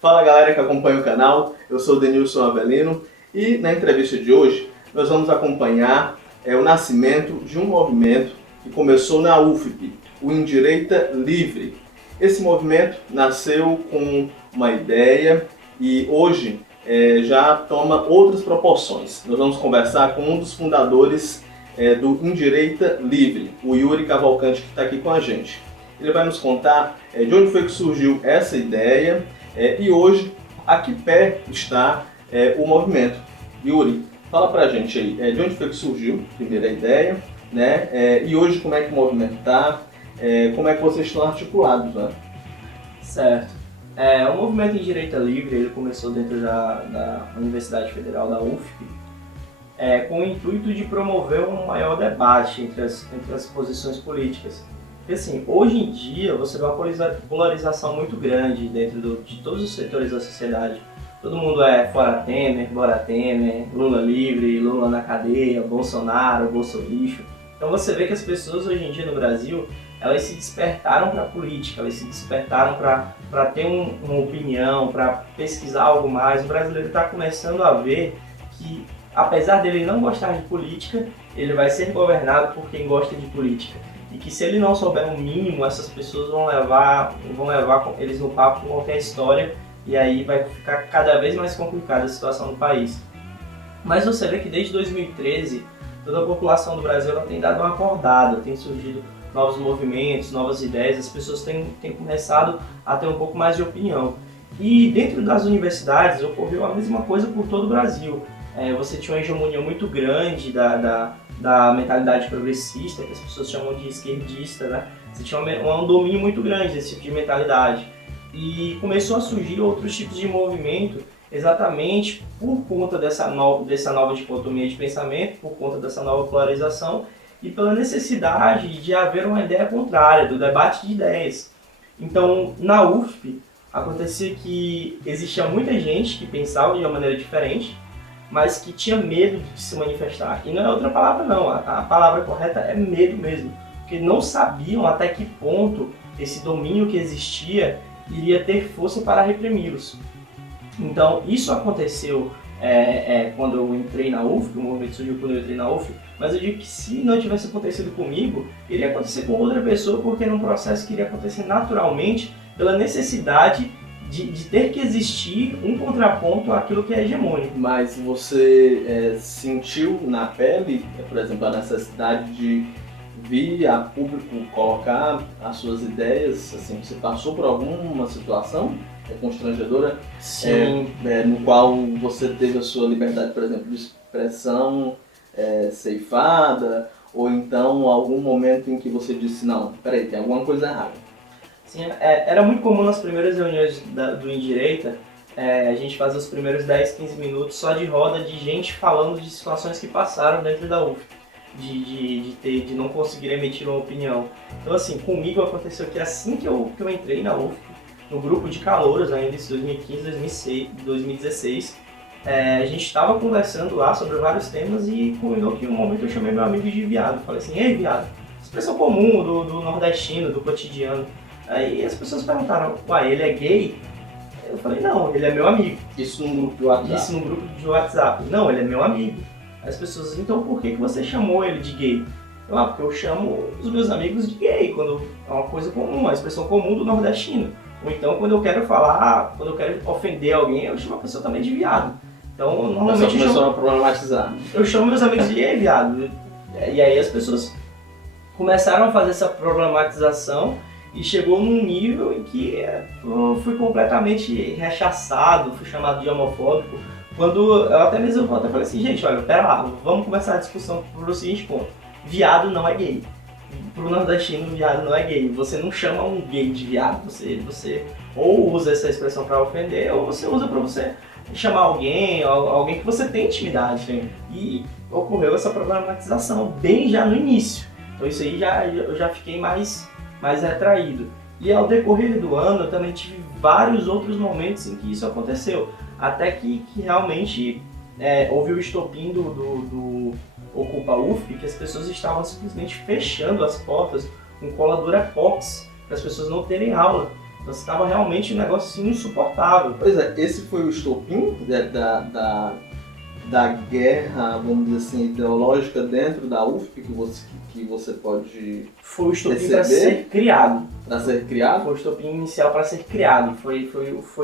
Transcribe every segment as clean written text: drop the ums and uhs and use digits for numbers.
Fala galera que acompanha o canal, eu sou o Denilson Avelino e na entrevista de hoje nós vamos acompanhar o nascimento de um movimento que começou na UFP, o Indireita Livre. Esse movimento nasceu com uma ideia e hoje já toma outras proporções. Nós vamos conversar com um dos fundadores do Indireita Livre, o Yuri Cavalcante, que está aqui com a gente. Ele vai nos contar de onde foi que surgiu essa ideia e hoje a que pé está o movimento. Yuri, fala pra gente aí, de onde foi que surgiu a primeira ideia, né? E hoje como é que o movimento está, como é que vocês estão articulados, né? Certo. O movimento Indireita Livre ele começou dentro da Universidade Federal da UFP com o intuito de promover um maior debate entre as posições políticas. Porque assim, hoje em dia você vê uma polarização muito grande dentro de todos os setores da sociedade. Todo mundo é fora Temer, bora Temer, Lula livre, Lula na cadeia, Bolsonaro, Bolsolixo. Então você vê que as pessoas hoje em dia no Brasil, elas se despertaram para a política, elas se despertaram para ter uma opinião, para pesquisar algo mais. O brasileiro está começando a ver que, apesar dele não gostar de política, ele vai ser governado por quem gosta de política. E que se ele não souber o mínimo, essas pessoas vão levar eles no papo com qualquer história e aí vai ficar cada vez mais complicada a situação do país. Mas você vê que desde 2013, toda a população do Brasil ela tem dado uma acordada, tem surgido novos movimentos, novas ideias, as pessoas têm começado a ter um pouco mais de opinião. E dentro das universidades ocorreu a mesma coisa por todo o Brasil. Você tinha uma hegemonia muito grande da mentalidade progressista, que as pessoas chamam de esquerdista, né? Você tinha um domínio muito grande desse tipo de mentalidade. E começou a surgir outros tipos de movimento exatamente por conta dessa nova dicotomia de pensamento, por conta dessa nova polarização e pela necessidade de haver uma ideia contrária, do debate de ideias. Então, na UFP, acontecia que existia muita gente que pensava de uma maneira diferente, mas que tinha medo de se manifestar. E não é outra palavra não, a palavra correta é medo mesmo, porque não sabiam até que ponto esse domínio que existia iria ter força para reprimi-los. Então isso aconteceu quando eu entrei na UFP, o movimento surgiu quando eu entrei na UFP, mas eu digo que se não tivesse acontecido comigo, iria acontecer com outra pessoa, porque era um processo que iria acontecer naturalmente pela necessidade de ter que existir um contraponto àquilo que é hegemônico. Mas você sentiu na pele, por exemplo, a necessidade de vir a público colocar as suas ideias? Assim, você passou por alguma situação constrangedora? Sim. No qual você teve a sua liberdade, por exemplo, de expressão ceifada? Ou então algum momento em que você disse, não, peraí, tem alguma coisa errada? Sim, era muito comum nas primeiras reuniões do Indireita, a gente fazer os primeiros 10, 15 minutos só de roda de gente falando de situações que passaram dentro da UFP, de não conseguir emitir uma opinião. Então assim, comigo aconteceu que assim que eu entrei na UFP, no grupo de calouros ainda em 2015, 2016, a gente estava conversando lá sobre vários temas e combinou que em um momento eu chamei meu amigo de viado. Falei assim, ei viado, expressão comum do nordestino, do cotidiano. Aí as pessoas perguntaram, uai, ele é gay? Eu falei, não, ele é meu amigo. Isso num grupo de WhatsApp? Isso num grupo de WhatsApp. Não, ele é meu amigo. As pessoas, então por que você chamou ele de gay? Porque eu chamo os meus amigos de gay, quando é uma coisa comum, uma expressão comum do nordestino. Ou então quando eu quero falar, quando eu quero ofender alguém, eu chamo a pessoa também de viado. Então normalmente começou a problematizar. Eu chamo meus amigos de ei, viado. E aí as pessoas começaram a fazer essa problematização e chegou num nível em que eu fui completamente rechaçado, fui chamado de homofóbico. Quando eu até mesmo falei assim, gente, olha, pera lá, vamos começar a discussão por o seguinte ponto. Viado não é gay. Pro nordestino, viado não é gay. Você não chama um gay de viado. Você ou usa essa expressão para ofender, ou você usa para você chamar alguém que você tem intimidade. Sim. E ocorreu essa problematização bem já no início. Então isso aí eu já fiquei mais retraído. E ao decorrer do ano eu também tive vários outros momentos em que isso aconteceu. Até que realmente houve o estopim do Ocupa UFP, que as pessoas estavam simplesmente fechando as portas com cola Durepox, para as pessoas não terem aula. Então Uhum. Você estava realmente um negócio assim, insuportável. Pois é, esse foi o estopim da guerra, vamos dizer assim, ideológica dentro da UFP que você pode Foi o estopim para ser criado. Para ser criado? Foi o estopim inicial para ser criado. Foi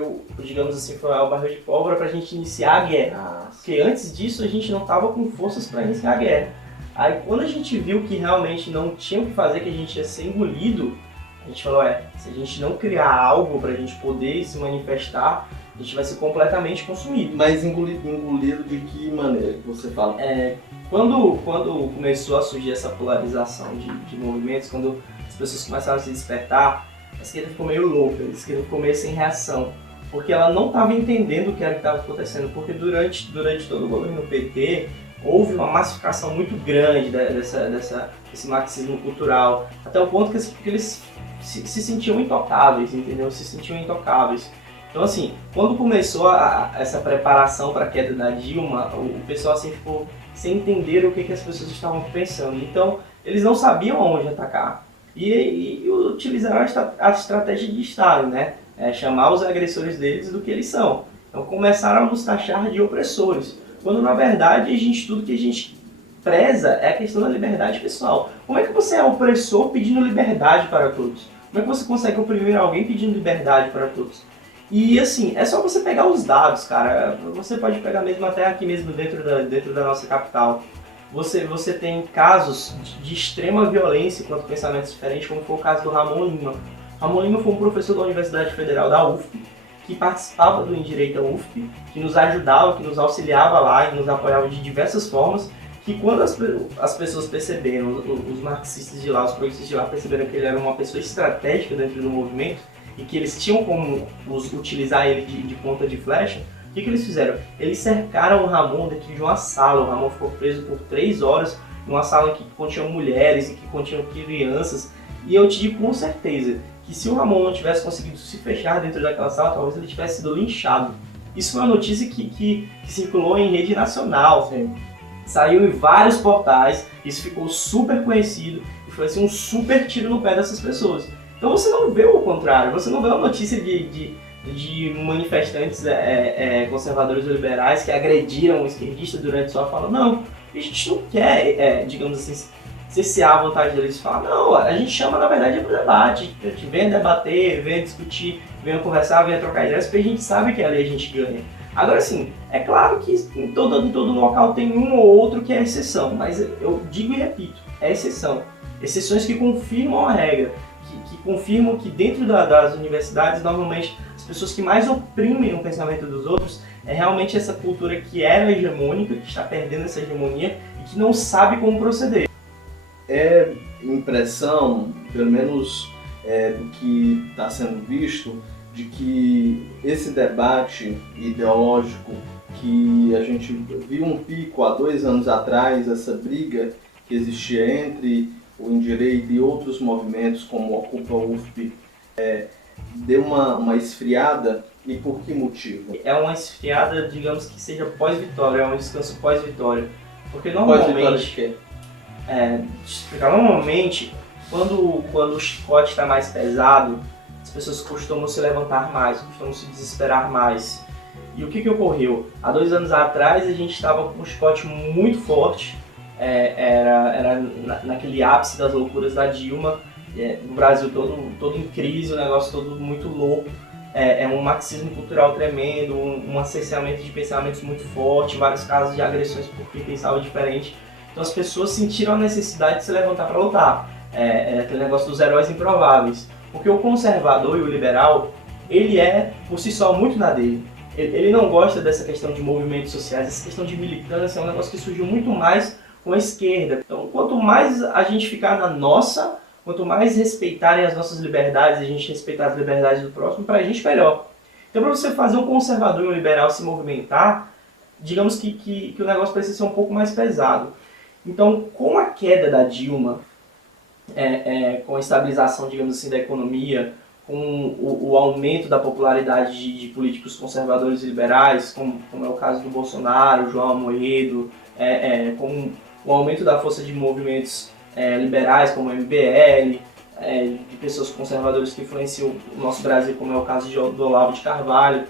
o, digamos assim, foi o barril de pólvora para a gente iniciar a guerra. Porque antes disso a gente não estava com forças para iniciar a guerra. Aí quando a gente viu que realmente não tinha o que fazer, que a gente ia ser engolido, a gente falou, se a gente não criar algo para a gente poder se manifestar, a gente vai ser completamente consumido. Mas engolido de que maneira que você fala? Quando começou a surgir essa polarização de movimentos, quando as pessoas começaram a se despertar, a esquerda ficou meio louca, a esquerda ficou meio sem reação, porque ela não estava entendendo o que era que estava acontecendo, porque durante todo o governo PT houve uma massificação muito grande desse marxismo cultural, até o ponto que eles se sentiam intocáveis, entendeu? Se sentiam intocáveis. Então, assim, quando começou essa preparação para a queda da Dilma, o pessoal assim ficou sem entender o que as pessoas estavam pensando. Então, eles não sabiam aonde atacar. E utilizaram a estratégia de Estado, né? Chamar os agressores deles do que eles são. Então, começaram a nos taxar de opressores. Quando, na verdade, tudo que a gente preza é a questão da liberdade pessoal. Como é que você é opressor pedindo liberdade para todos? Como é que você consegue oprimir alguém pedindo liberdade para todos? E assim, é só você pegar os dados, cara. Você pode pegar mesmo até aqui mesmo dentro da nossa capital. Você tem casos de extrema violência contra pensamentos diferentes, como foi o caso do Ramon Lima. Ramon Lima foi um professor da Universidade Federal da UFP, que participava do Indireita UFP, que nos ajudava, que nos auxiliava lá e nos apoiava de diversas formas, que quando as pessoas perceberam, os marxistas de lá, os progressistas de lá perceberam que ele era uma pessoa estratégica dentro do movimento, e que eles tinham como utilizar ele de ponta de flecha, o que eles fizeram? Eles cercaram o Ramon dentro de uma sala. O Ramon ficou preso por 3 horas em uma sala que continha mulheres e que continha crianças. E eu te digo com certeza que se o Ramon não tivesse conseguido se fechar dentro daquela sala, talvez ele tivesse sido linchado. Isso foi uma notícia que circulou em rede nacional. Sim. Saiu em vários portais, isso ficou super conhecido e foi assim, um super tiro no pé dessas pessoas. Então você não vê o contrário, você não vê uma notícia de manifestantes conservadores ou liberais que agrediram o esquerdista durante sua fala. Não, a gente não quer, digamos assim, cessear a vontade deles de falar. Não, a gente chama na verdade para o debate, a gente vem debater, vem discutir, vem conversar, vem trocar ideias, porque a gente sabe que ali a gente ganha. Agora sim, é claro que em todo local tem um ou outro que é exceção, mas eu digo e repito, é exceção. Exceções que confirmam a regra. Que confirmam que dentro das universidades, normalmente, as pessoas que mais oprimem o pensamento dos outros é realmente essa cultura que era hegemônica, que está perdendo essa hegemonia e que não sabe como proceder. É impressão, pelo menos do que está sendo visto, de que esse debate ideológico que a gente viu um pico há 2 anos atrás, essa briga que existia entre o Indireita e outros movimentos como Ocupa UFP, deu uma esfriada, e por que motivo? É uma esfriada, digamos que seja pós-vitória, é um descanso pós-vitória. Porque normalmente, normalmente quando o chicote está mais pesado, as pessoas costumam se levantar mais, costumam se desesperar mais. E o que ocorreu? Há 2 anos atrás a gente estava com um chicote muito forte, era naquele ápice das loucuras da Dilma, o Brasil todo em crise, o negócio todo muito louco, um marxismo cultural tremendo, um cerceamento de pensamentos muito forte, vários casos de agressões por quem pensava diferente. Então as pessoas sentiram a necessidade de se levantar para lutar, aquele negócio dos heróis improváveis. Porque o conservador e o liberal, ele é por si só muito na dele. Ele não gosta dessa questão de movimentos sociais, essa questão de militância é um negócio que surgiu muito mais com a esquerda. Então, quanto mais a gente ficar na nossa, quanto mais respeitarem as nossas liberdades, a gente respeitar as liberdades do próximo, para a gente melhor. Então, para você fazer um conservador e um liberal se movimentar, digamos que o negócio precisa ser um pouco mais pesado. Então, com a queda da Dilma, com a estabilização, digamos assim, da economia, com o aumento da popularidade de políticos conservadores e liberais, como é o caso do Bolsonaro, João Amoedo, com o aumento da força de movimentos liberais, como o MBL, de pessoas conservadoras que influenciam o nosso Brasil, como é o caso do Olavo de Carvalho.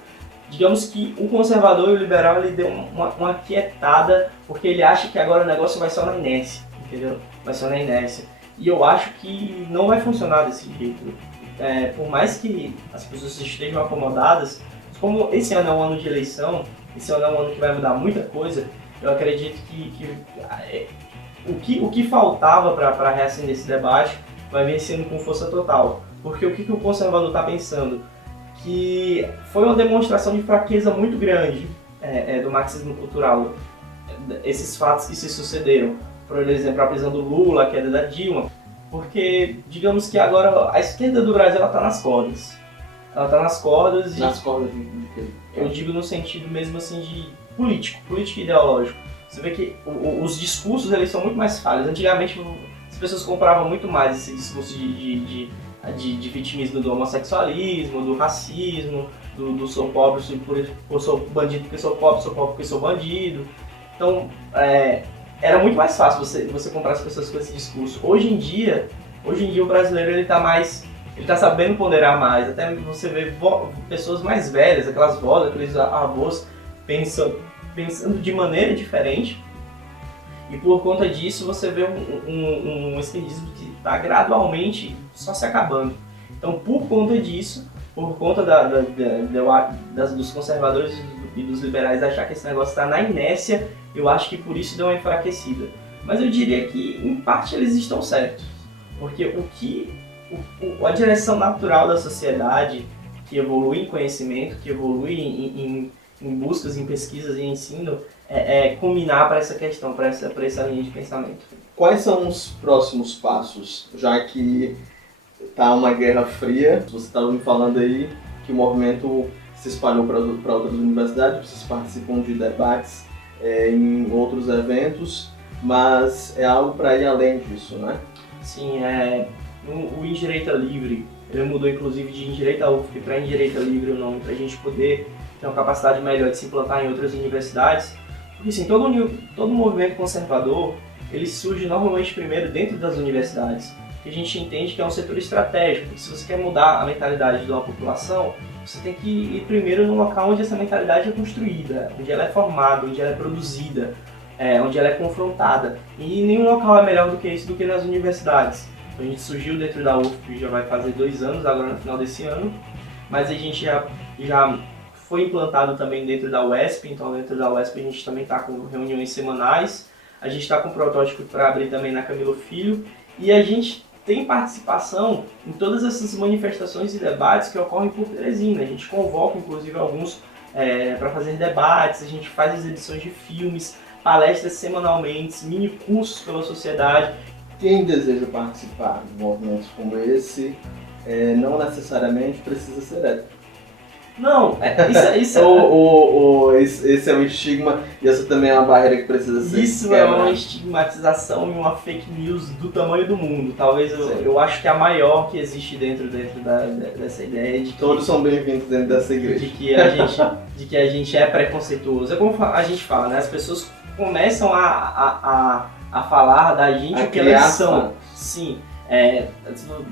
Digamos que o conservador e o liberal ele deu uma quietada, porque ele acha que agora o negócio vai só na inércia, entendeu? Vai só na inércia. E eu acho que não vai funcionar desse jeito. Por mais que as pessoas estejam acomodadas, como esse ano é um ano de eleição, esse ano é um ano que vai mudar muita coisa, eu acredito que o que faltava para reacender esse debate vai vir sendo com força total. Porque o que o conservador está pensando? Que foi uma demonstração de fraqueza muito grande do marxismo cultural, esses fatos que se sucederam. Por exemplo, a prisão do Lula, a queda da Dilma. Porque, digamos que agora a esquerda do Brasil está nas cordas. Ela está nas cordas e... Nas cordas de quê? Eu digo no sentido mesmo assim de político e ideológico. Você vê que os discursos eles são muito mais falhos. Antigamente as pessoas compravam muito mais esse discurso de vitimismo do homossexualismo, do racismo, do sou pobre, sou bandido porque sou pobre porque sou bandido. Então, era muito mais fácil você comprar as pessoas com esse discurso. Hoje em dia o brasileiro ele tá sabendo ponderar mais. Até você vê pessoas mais velhas, aquelas vós, aqueles avós, pensando de maneira diferente. E por conta disso você vê um esquerdismo que está gradualmente só se acabando. Então por conta disso, por conta dos conservadores e dos liberais achar que esse negócio está na inércia, eu acho que por isso deu uma enfraquecida. Mas eu diria que em parte eles estão certos. Porque a direção natural da sociedade, que evolui em conhecimento, que evolui em buscas, em pesquisas e ensino, combinar para essa questão, para essa linha de pensamento. Quais são os próximos passos, já que está uma guerra fria? Você estava me falando aí que o movimento se espalhou para outras universidades, vocês participam de debates em outros eventos, mas é algo para ir além disso, né? Sim, o Indireita Livre, ele mudou inclusive de Indireita UFP para Indireita Livre o nome, para a gente poder ter uma capacidade melhor de se implantar em outras universidades. Porque assim, todo movimento conservador, ele surge normalmente primeiro dentro das universidades, que a gente entende que é um setor estratégico, porque se você quer mudar a mentalidade de uma população, você tem que ir primeiro num local onde essa mentalidade é construída, onde ela é formada, onde ela é produzida, onde ela é confrontada. E nenhum local é melhor do que isso do que nas universidades. Então, a gente surgiu dentro da UFP, já vai fazer 2 anos, agora no final desse ano, mas a gente já foi implantado também dentro da UESP, então dentro da UESP a gente também está com reuniões semanais, a gente está com um protótipo para abrir também na Camilo Filho, e a gente tem participação em todas essas manifestações e debates que ocorrem por Teresina. A gente convoca inclusive alguns para fazer debates, a gente faz as edições de filmes, palestras semanalmente, mini cursos pela sociedade. Quem deseja participar de movimentos como esse não necessariamente precisa ser hétero. Não, esse é um estigma e essa também é uma barreira que precisa ser Isso quebrada. É uma estigmatização e uma fake news do tamanho do mundo. Talvez eu acho que é a maior que existe dentro dessa ideia de que todos são bem-vindos dentro dessa igreja. De que a gente é preconceituoso. É como a gente fala, né? As pessoas começam a falar da gente o que elas são. Sim.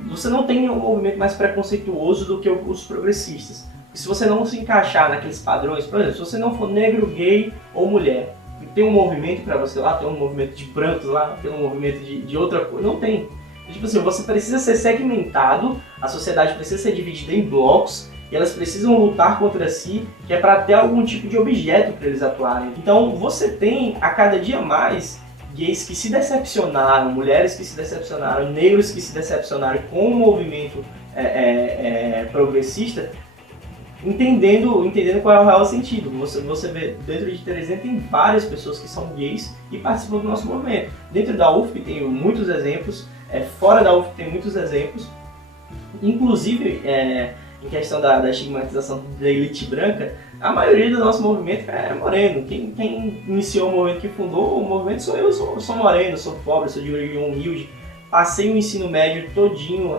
Você não tem um movimento mais preconceituoso do que os progressistas. Se você não se encaixar naqueles padrões, por exemplo, se você não for negro, gay ou mulher, tem um movimento para você lá, tem um movimento de brancos lá, tem um movimento de outra coisa, não tem. Tipo assim, você precisa ser segmentado, a sociedade precisa ser dividida em blocos e elas precisam lutar contra si, que é para ter algum tipo de objeto para eles atuarem. Então você tem a cada dia mais gays que se decepcionaram, mulheres que se decepcionaram, negros que se decepcionaram com o movimento progressista, entendendo qual é o real sentido. Você vê, dentro de Teresina tem várias pessoas que são gays e participam do nosso movimento. Dentro da UFP tem muitos exemplos, fora da UFP tem muitos exemplos, inclusive em questão da estigmatização da elite branca, a maioria do nosso movimento é moreno. Quem iniciou o movimento, que fundou o movimento sou eu, sou moreno, sou pobre, sou de origem humilde. Passei o ensino médio todinho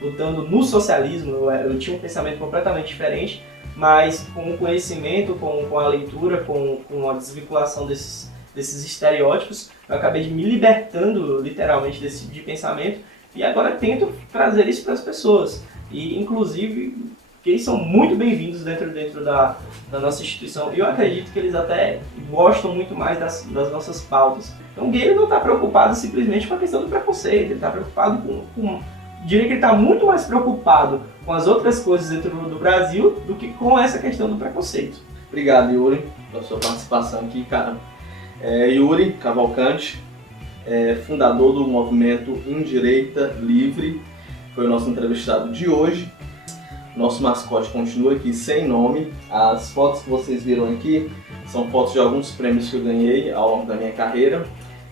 lutando no socialismo. Eu tinha um pensamento completamente diferente, mas com o conhecimento, com a leitura, com a desvinculação desses estereótipos, eu acabei me libertando literalmente desse tipo de pensamento e agora tento trazer isso para as pessoas. E, inclusive, que eles são muito bem-vindos dentro da nossa instituição. E eu acredito que eles até gostam muito mais das nossas pautas. Então o gay ele não está preocupado simplesmente com a questão do preconceito, ele está preocupado diria que ele está muito mais preocupado com as outras coisas dentro do Brasil do que com essa questão do preconceito. Obrigado, Yuri, pela sua participação aqui, cara. Yuri Cavalcante, fundador do movimento Indireita Livre, foi o nosso entrevistado de hoje. Nosso mascote continua aqui sem nome. As fotos que vocês viram aqui são fotos de alguns prêmios que eu ganhei ao longo da minha carreira.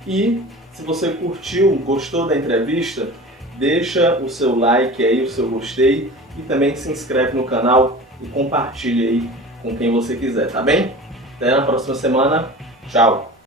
E se você curtiu, gostou da entrevista, deixa o seu like aí, o seu gostei e também se inscreve no canal e compartilha aí com quem você quiser, tá bem? Até na próxima semana. Tchau!